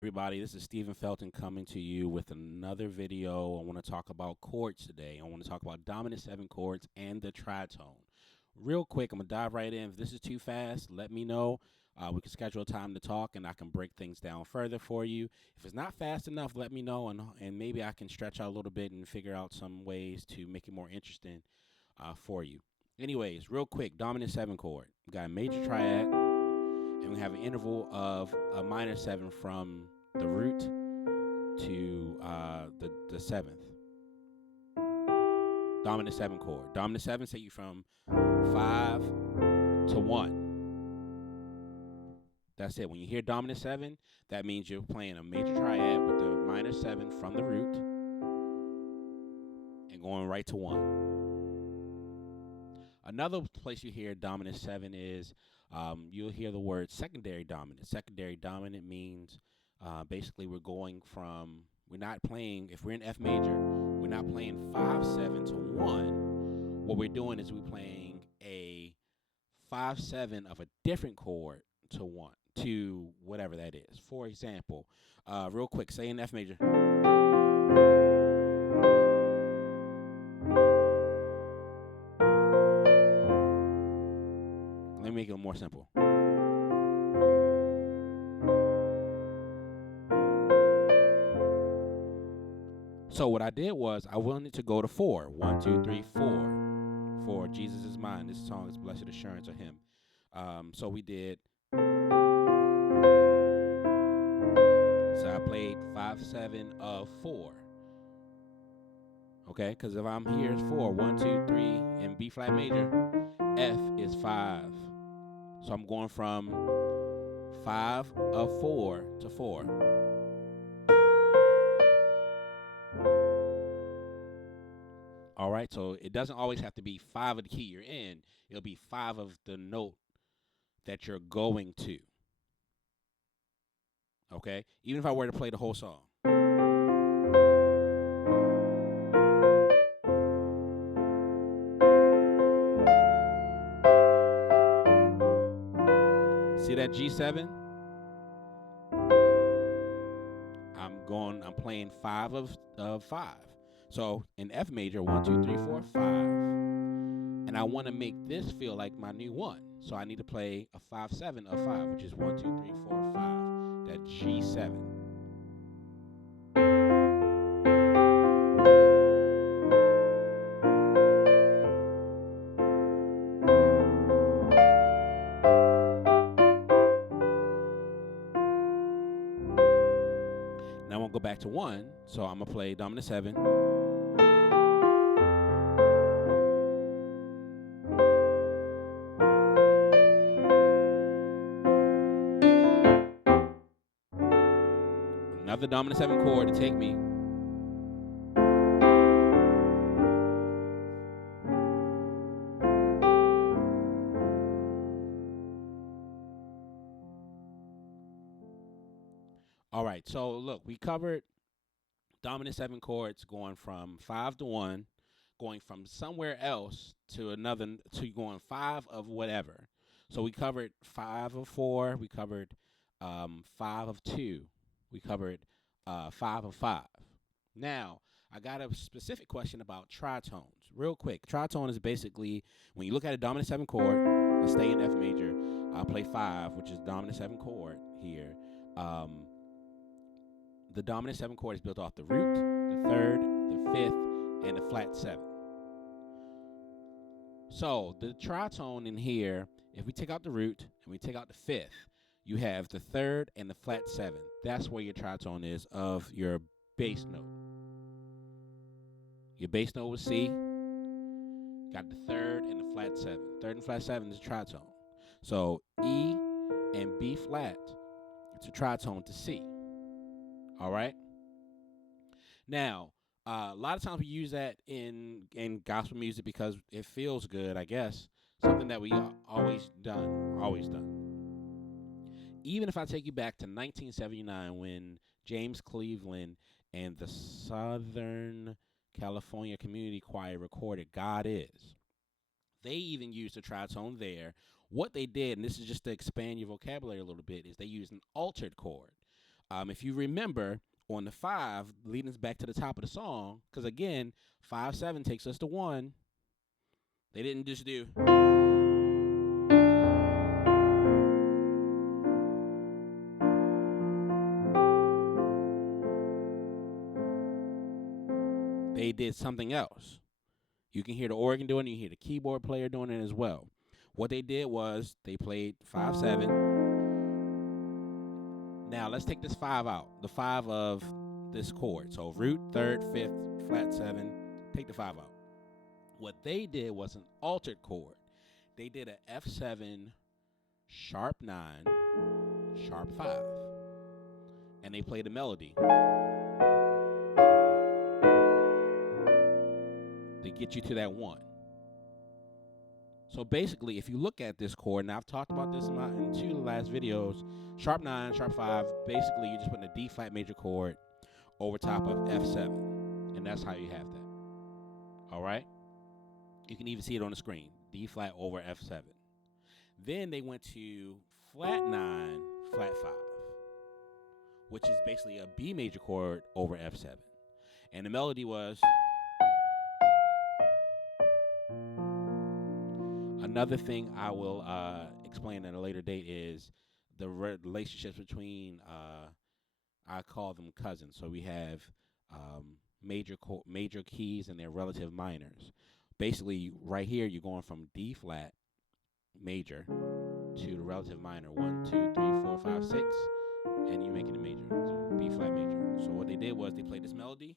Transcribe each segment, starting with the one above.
Everybody, this is Stephen Felton coming to you with another video. I want to talk about chords today. I want to talk about dominant 7 chords and the tritone. Real quick, I'm going to dive right in. If this is too fast, let me know. We can schedule a time to talk and I can break things down further for you. If it's not fast enough, let me know and maybe I can stretch out a little bit and figure out some ways to make it more interesting for you. Anyways, real quick, dominant 7 chord. We got a major triad, and we have an interval of a minor 7 from the root to the 7th. Dominant 7 chord. Dominant 7 take you from 5 to 1. That's it. When you hear dominant 7, that means you're playing a major triad with the minor 7 from the root and going right to 1. Another place you hear dominant 7 is you'll hear the word secondary dominant. Secondary dominant means basically we're not playing, if we're in F major, we're not playing 5, 7 to 1. What we're doing is we're playing a 5, 7 of a different chord to 1, to whatever that is. For example, real quick, say in F major. Let me make it more simple. So what I did was I wanted to go to 4. 1, 2, 3, 4. For Jesus is mine. This song is Blessed Assurance of Him. So we did. So I played 5, 7 of 4. Okay, because if I'm here it's 4, 1, 2, 3 in B flat major, F is 5. So I'm going from 5 of 4 to 4. All right, so it doesn't always have to be 5 of the key you're in. It'll be 5 of the note that you're going to. Okay, even if I were to play the whole song. See that G7? I'm playing 5 of 5. So in F major, 1, 2, 3, 4, 5. And I want to make this feel like my new 1. So I need to play a 5, 7 of 5, which is 1, 2, 3, 4, 5. That G7. Now I'm going to go back to 1. So I'm going to play dominant 7. Another dominant 7 chord to take me. All right, so look, we covered dominant 7 chords going from 5 to 1, going from somewhere else to another, to going 5 of whatever. So we covered 5 of 4, we covered 5 of 2, we covered 5 of 5. Now, I got a specific question about tritones. Real quick, tritone is basically, when you look at a dominant 7 chord, let's stay in F major, I'll play 5, which is dominant 7 chord here. The dominant 7 chord is built off the root, the 3rd, the 5th, and the flat 7. So the tritone in here, if we take out the root and we take out the 5th, you have the 3rd and the flat 7. That's where your tritone is of your bass note. Your bass note was C. Got the 3rd and the flat 7. 3rd and flat 7 is a tritone. So E and B flat, it's a tritone to C. All right. Now, a lot of times we use that in gospel music because it feels good, I guess. Something that we always done. Even if I take you back to 1979 when James Cleveland and the Southern California Community Choir recorded God Is, they even used a tritone there. What they did, and this is just to expand your vocabulary a little bit, is they used an altered chord. If you remember, on the 5, leading us back to the top of the song, because again, 5/7 takes us to 1. They didn't just do. They did something else. You can hear the organ doing it, you can hear the keyboard player doing it as well. What they did was they played 5/7. Now let's take this 5 out, the 5 of this chord. So root, 3rd, 5th, flat 7, take the 5 out. What they did was an altered chord. They did a F7, sharp 9, sharp 5. And they played a melody to get you to that 1. So basically, if you look at this chord, and I've talked about this in 2 of the last videos, sharp 9, sharp 5, basically you're just putting a D flat major chord over top of F7. And that's how you have that. All right? You can even see it on the screen, D flat over F7. Then they went to flat 9, flat 5, which is basically a B major chord over F7. And the melody was... Another thing I will explain at a later date is the relationships between, I call them cousins. So we have major keys and their relative minors. Basically, right here, you're going from D flat major to the relative minor. 1, 2, 3, 4, 5, 6, and you're making a major, B flat major. So what they did was they played this melody.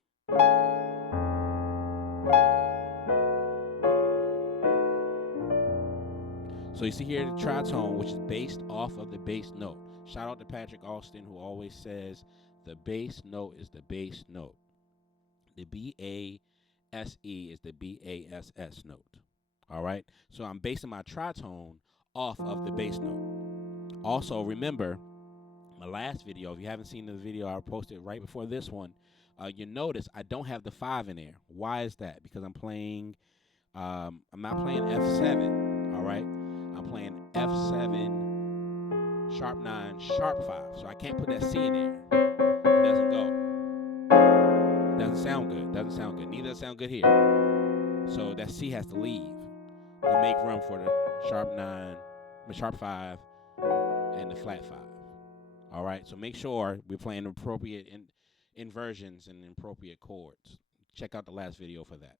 So you see here the tritone, which is based off of the bass note. Shout out to Patrick Alston, who always says the bass note is the bass note. The B-A-S-E is the B-A-S-S note. All right? So I'm basing my tritone off of the bass note. Also, remember, my last video, if you haven't seen the video I posted right before this one, you notice I don't have the 5 in there. Why is that? Because I'm playing, I'm not playing F7, all right? I'm playing F7, sharp 9, sharp 5. So I can't put that C in there. It doesn't go. It doesn't sound good. It doesn't sound good. Neither does it sound good here. So that C has to leave to make room for the sharp 9, the sharp 5, and the flat 5. All right? So make sure we're playing appropriate inversions and appropriate chords. Check out the last video for that.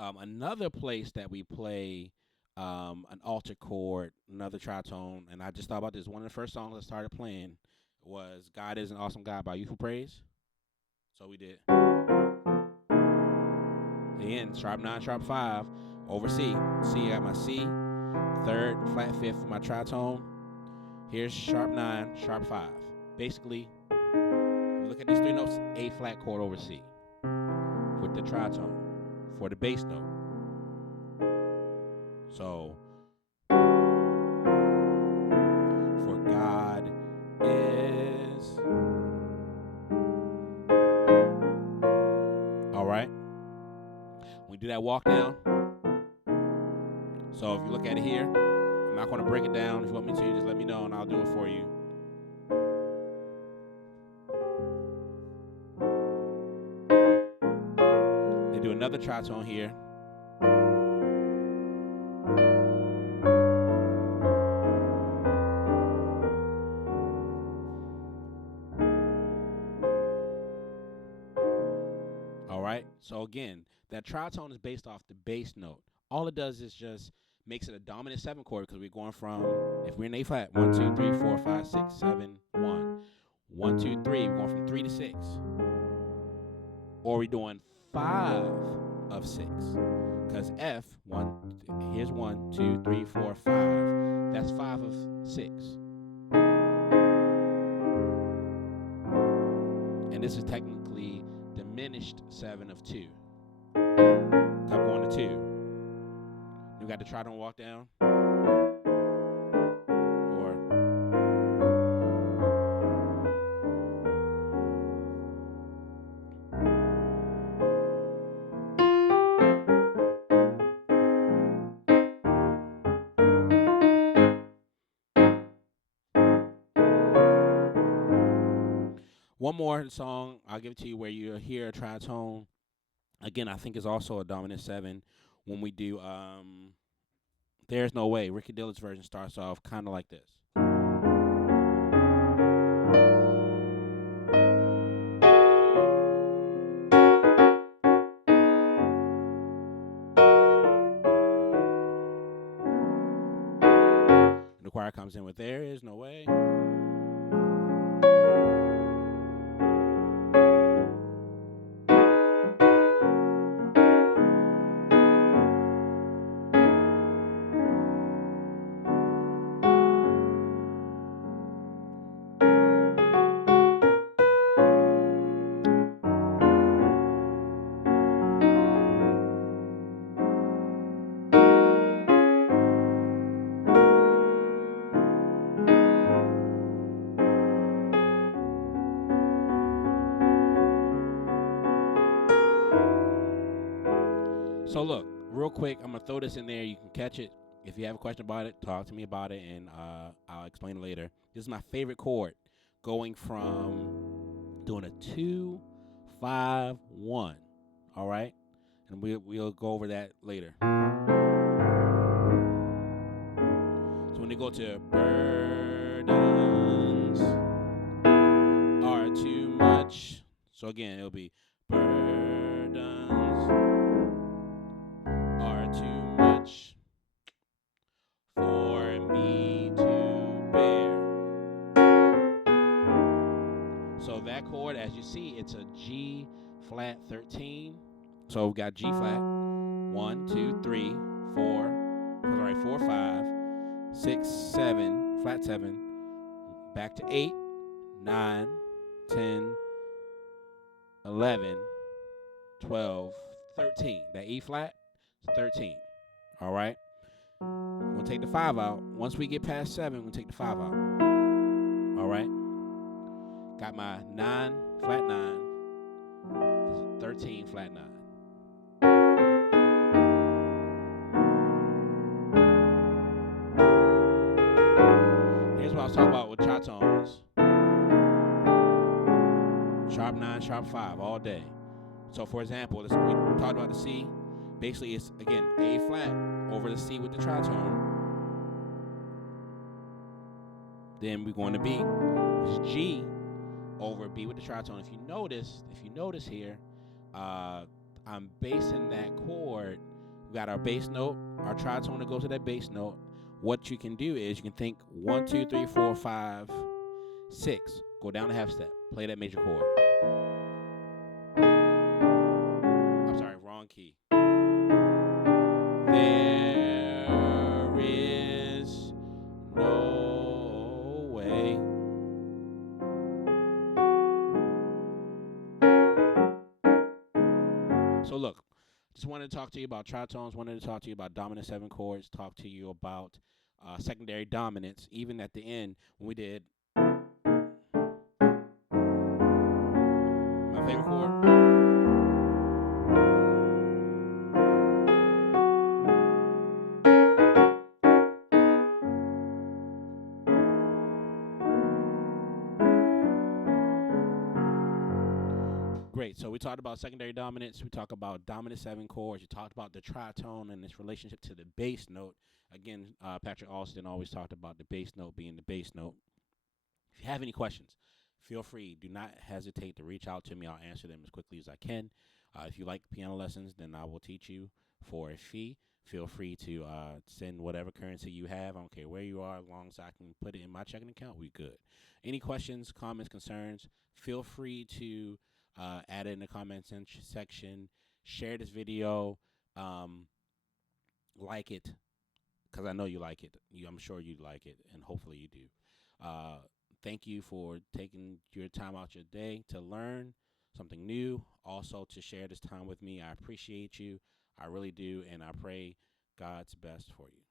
Another place that we play an altered chord, another tritone, and I just thought about this. One of the first songs I started playing was God is an Awesome God by Youthful Praise. So we did. Again, sharp 9, sharp 5, over C. C, I got my C, 3rd, flat 5th for my tritone. Here's sharp 9, sharp 5. Basically, look at these 3 notes, A flat chord over C with the tritone for the bass note. So, for God is... All right. We do that walk down. So if you look at it here, I'm not going to break it down. If you want me to, just let me know and I'll do it for you. They do another tritone here. So again, that tritone is based off the bass note. All it does is just makes it a dominant 7 chord because we're going from, if we're in A flat, 1, 2, 3, 4, 5, 6, 7, 1. 1, 2, 3, we're going from 3 to 6. Or we're doing 5 of 6. Because F, here's 1, 2, 3, 4, 5. That's 5 of 6. And this is technically diminished 7 of 2. Kept going to 2. You got the tritone walk down. Or one more song I'll give it to you where you hear a tritone. Again, I think it's also a dominant 7 when we do There's No Way. Ricky Dilla's version starts off kind of like this. And the choir comes in with There Is No Way. So look, real quick, I'm gonna throw this in there. You can catch it. If you have a question about it, talk to me about it, and I'll explain it later. This is my favorite chord, going from doing a 2, 5, 1. All right, and we'll go over that later. So when they go to burdens are too much. So again, it'll be burdens are too much for me to bear. So that chord, as you see, it's a G flat 13. So we've got G flat 1, 2, 3, 4. Sorry, 4, 5, 6, 7, flat 7, back to 8, 9, 10, 11, 12, 13. That E flat is 13. All right. We're going to take the 5 out. Once we get past 7, we're going to take the 5 out. All right. Got my 9, flat 9. This is 13, flat 9. Here's what I was talking about with tritones. Sharp 9, sharp 5 all day. So for example, we talked about the C. Basically, it's, again, A flat over the C with the tritone. Then we're going to B, which is G over B with the tritone. If you notice here, I'm basing that chord. We got our bass note, our tritone to go to that bass note. What you can do is you can think 1, 2, 3, 4, 5, 6. Go down a half step. Play that major chord. I'm sorry, wrong key. There is no way. So look, just wanted to talk to you about tritones, wanted to talk to you about dominant 7 chords, talk to you about secondary dominants, even at the end when we did my favorite chord. Great. So we talked about secondary dominants. We talked about dominant 7 chords. We talked about the tritone and its relationship to the bass note. Again, Patrick Alston always talked about the bass note being the bass note. If you have any questions, feel free. Do not hesitate to reach out to me. I'll answer them as quickly as I can. If you like piano lessons, then I will teach you for a fee. Feel free to send whatever currency you have. I don't care where you are, as long as I can put it in my checking account, we good. Any questions, comments, concerns, feel free to add it in the comments section. Share this video. Like it, because I know you like it. I'm sure you like it, and hopefully you do. Thank you for taking your time out your day to learn something new, also to share this time with me. I appreciate you. I really do, and I pray God's best for you.